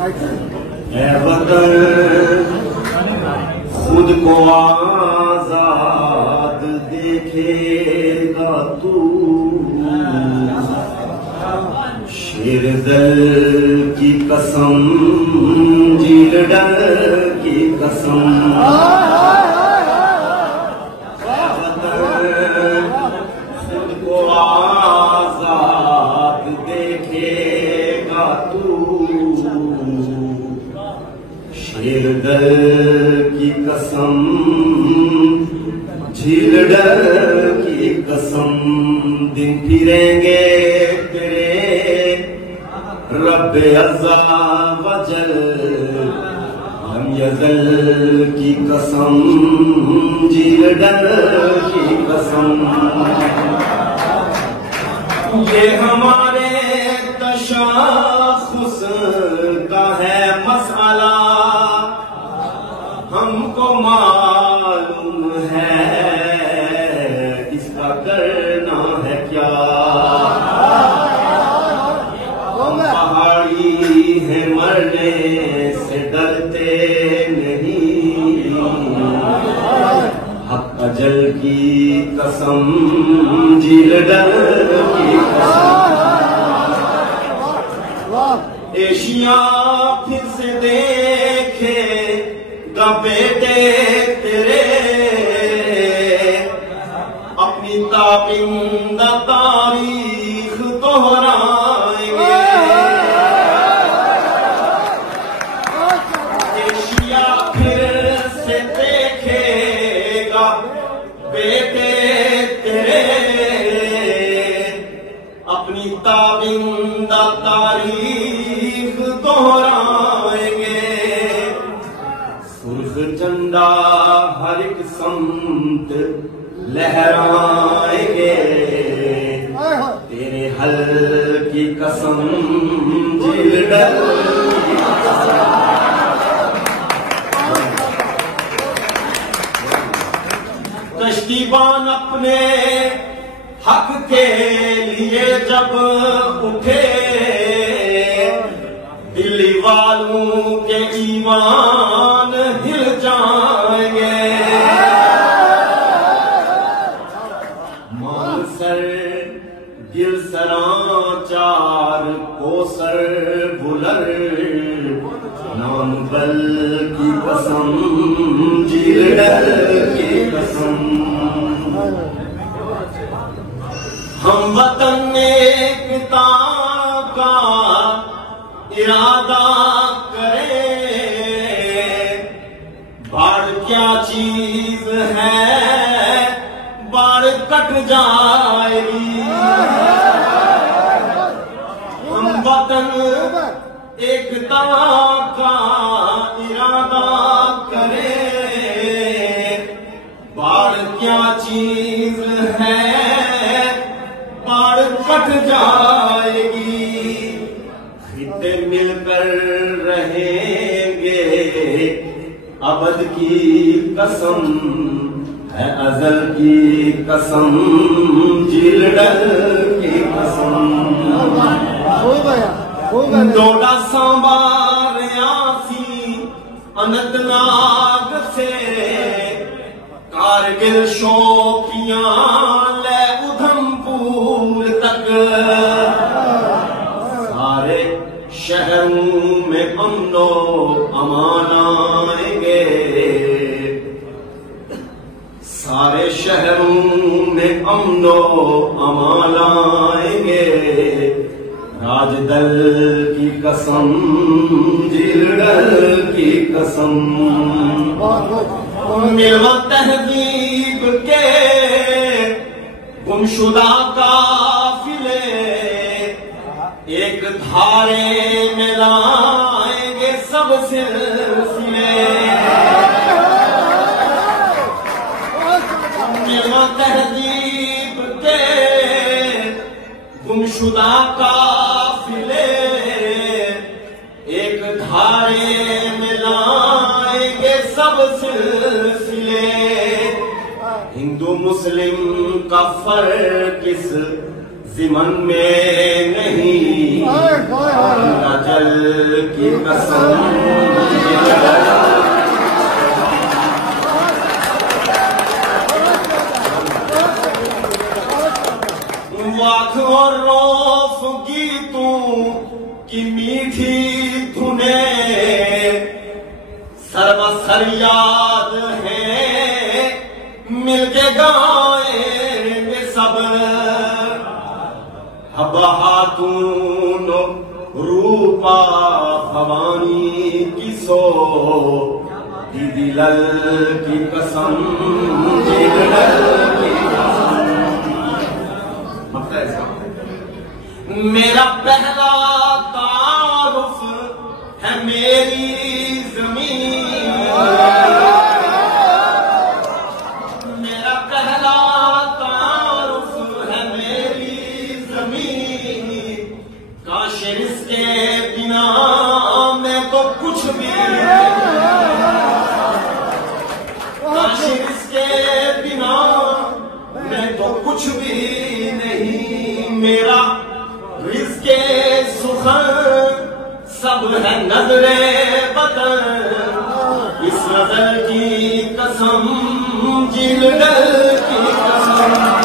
ऐ वतन खुद को आजाद देखेगा तू, शेर दल की कसम, जील डर की कसम। खुद को आजाद देखेगा तू, शेर दल की कसम, झील डर की कसम। दिन फिरेंगे तेरे रब्बे अज़्ज़ा वजल, हम यज़ल की कसम, झील डर की कसम। ये हमारे तशाख़ुस का है मसला, हमको मालूम है इसका करना है क्या। हम पहाड़ी हैं मरने से डरते नहीं, हक अजल की कसम, जील डर की कसम। एशिया फिर से देखे बेटे तेरे, अपनी ताबिंदा तारीख दोहराएंगे। एशिया फिर से देखेगा बेटे तेरे, अपनी ताबिंदा तारीख दोहराएंगे। सुर्ख झंडा हर एक समत लहराएंगे, तेरे हल की कसम, झील डर की कसम। कश्तीबान अपने हक के लिए जब उठे, दिल्ली वालों के ईमान हिल जाएंगे। मानसर गिलसरां चार कोसर बुलर, नाम बल की कसम, झील डर की कसम। हम वतन एकता का इरादा करें, बाढ़ क्या चीज है, बाढ़ कट जाएगी। हम वतन एकता का इरादा करें, बाढ़ क्या चीज है, बाढ़ कट जाएगी। खित्ते मिलकर रहेंगे अबद की कसम, है अजल की कसम, झील डर की कसम। डोडा सांबा रियासी अनंतनाग से, कारगिल शोपियां ले उधमपुर तक, सारे शहरों में अमनो अमान आएंगे, सारे शहरों में अमनो अमान आएंगे। राजदल की कसम, झील डर की कसम। मिलवा तहजीब के गुमशुदा काफिले, एक धारे में लाएंगे सब सिलसिले। मिलवा तहजीब के गुमशुदा काफिले, एक धारे में लाएंगे सब सिलसिले। हिंदू मुस्लिम का फर्क इस सिमन में नहीं अजल की कसम वाख और रोफ गीतों की मीठी धुने सर्वसर याद है मिलके गाएंगे सब हबातून रूपा भवानी की सो दीदी लल की कसम मेरा पहला तारुफ है मेरी जमीन मेरा पहला तारुफ है मेरी जमीन काश इसके बिना मैं तो कुछ भी काश इसके बिना मैं तो कुछ भी नहीं मेरा रिज़्क़े सुखर सब है नजरे बदर इस नजर की कसम जिल की कसम